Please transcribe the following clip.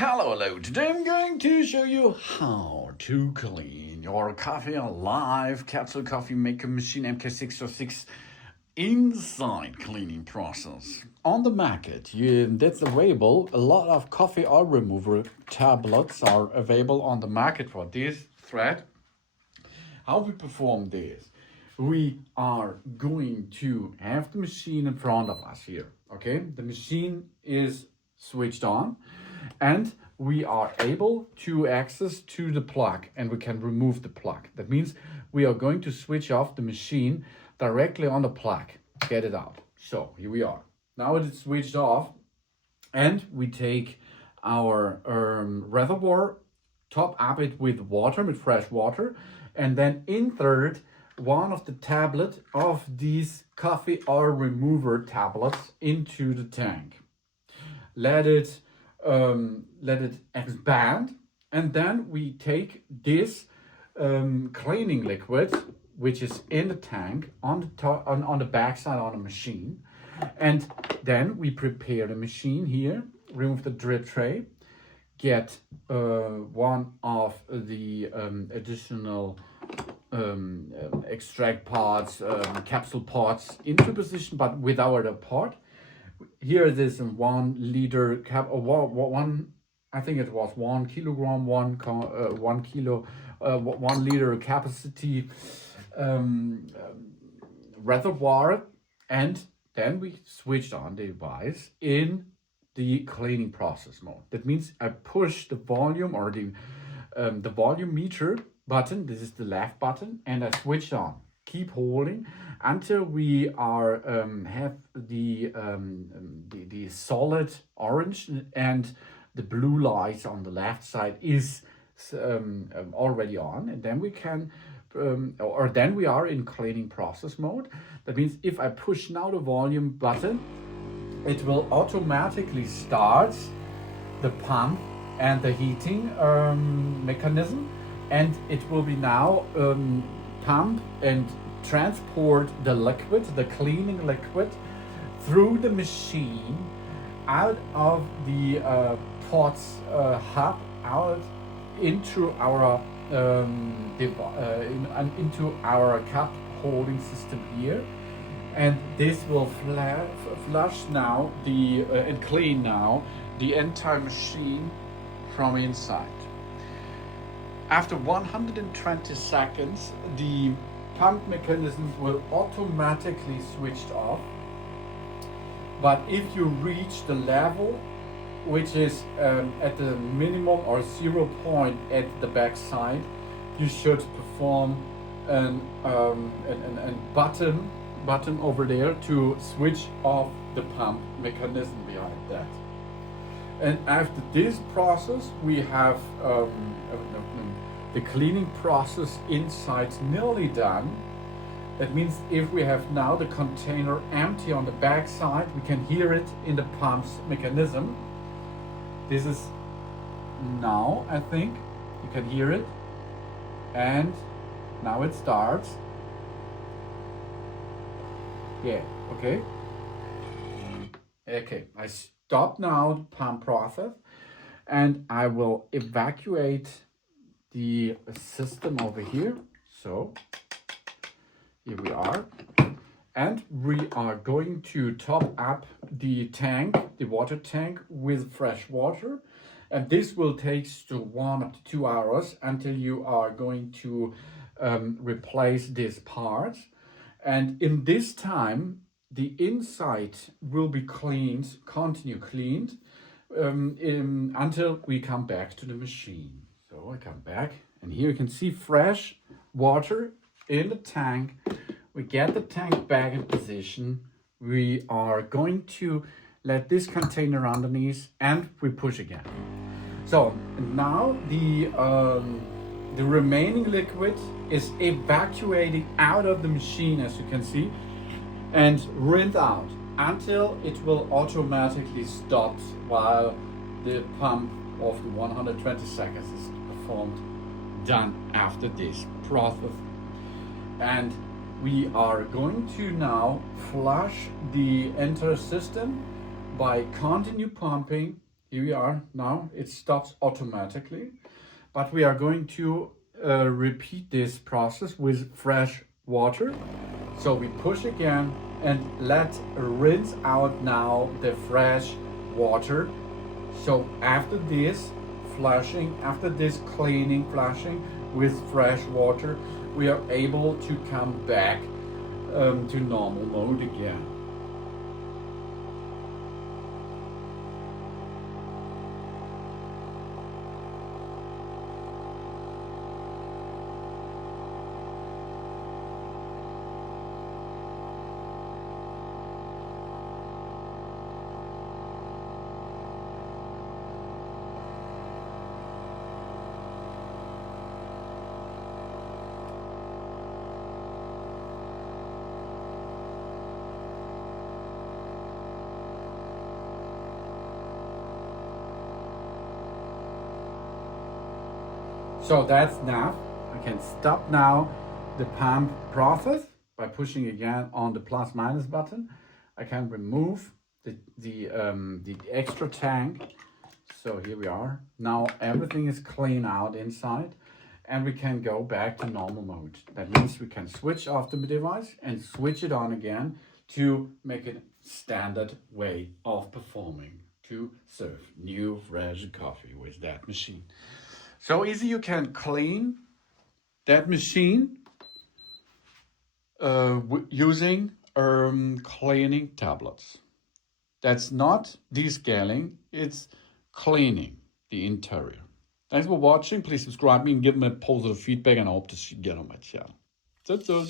Hello. Today I'm going to show you how to clean your coffee alive Capsule Coffee Maker Machine MK606 inside cleaning process. On the market, that's available. A lot of coffee oil remover tablets are available on the market for this thread. How we perform this? We are going to have the machine in front of us here. Okay, the machine is switched on and we are able to access to the plug and we can remove the plug. That means we are going to switch off the machine directly on the plug. Get it out. So here we are. Now it is switched off and we take our reservoir, top up it with water, with fresh water, and then insert one of the tablet of these coffee oil remover tablets into the tank. Let it expand, and then we take this cleaning liquid, which is in the tank on the backside on the machine, and then we prepare the machine here. Remove the drip tray, get one of the additional extract pods, capsule pods into position, but without a pod. Here it is in 1 liter cap, or one, I think it was 1 kilogram, 1 kilo, 1 liter capacity reservoir, and then we switched on the device in the cleaning process mode. That means I push the volume or the volume meter button. This is the left button, and I switch on. Keep holding until we are have the solid orange and the blue lights on the left side is already on, and then we can or then we are in cleaning process mode. That means if I push now the volume button, it will automatically start the pump and the heating mechanism, and it will be now pump and transport the liquid, the cleaning liquid, through the machine out of the pots hub, out into our into our cup holding system here, and this will flush now the and clean now the entire machine from inside. After 120 seconds, the pump mechanisms will automatically switch off. But if you reach the level which is at the minimum or 0 point at the back side, you should perform a button over there to switch off the pump mechanism behind that. And after this process, we have the cleaning process inside nearly done. That means if we have now the container empty on the back side, we can hear it in the pump's mechanism. This is now, I think, you can hear it. And now it starts. Yeah, okay. Okay, I stop now the pump process and I will evacuate the system over here. So here we are, and we are going to top up the tank, the water tank, with fresh water, and this will take to 1 up to 2 hours until you are going to replace this part. And in this time the inside will be cleaned, continue cleaned, until we come back to the machine. So I come back, and here you can see fresh water in the tank. We get the tank back in position. We are going to let this container underneath, and we push again. So now the remaining liquid is evacuating out of the machine, as you can see, and rinse out until it will automatically stop while the pump of the 120 seconds is performed, done after this process. And we are going to now flush the entire system by continue pumping here we are now. It stops automatically, but we are going to repeat this process with fresh water. So we push again and let rinse out now the fresh water. So after this flushing, after this cleaning, flushing with fresh water, we are able to come back to normal mode again. So that's enough. I can stop now the pump process by pushing again on the plus minus button. I can remove the extra tank. So here we are. Now everything is clean out inside and we can go back to normal mode. That means we can switch off the device and switch it on again to make it standard way of performing to serve new fresh coffee with that machine. So easy you can clean that machine using cleaning tablets. That's not descaling, it's cleaning the interior. Thanks for watching. Please subscribe me and give me a positive feedback, and I hope to see you again on my channel. So soon.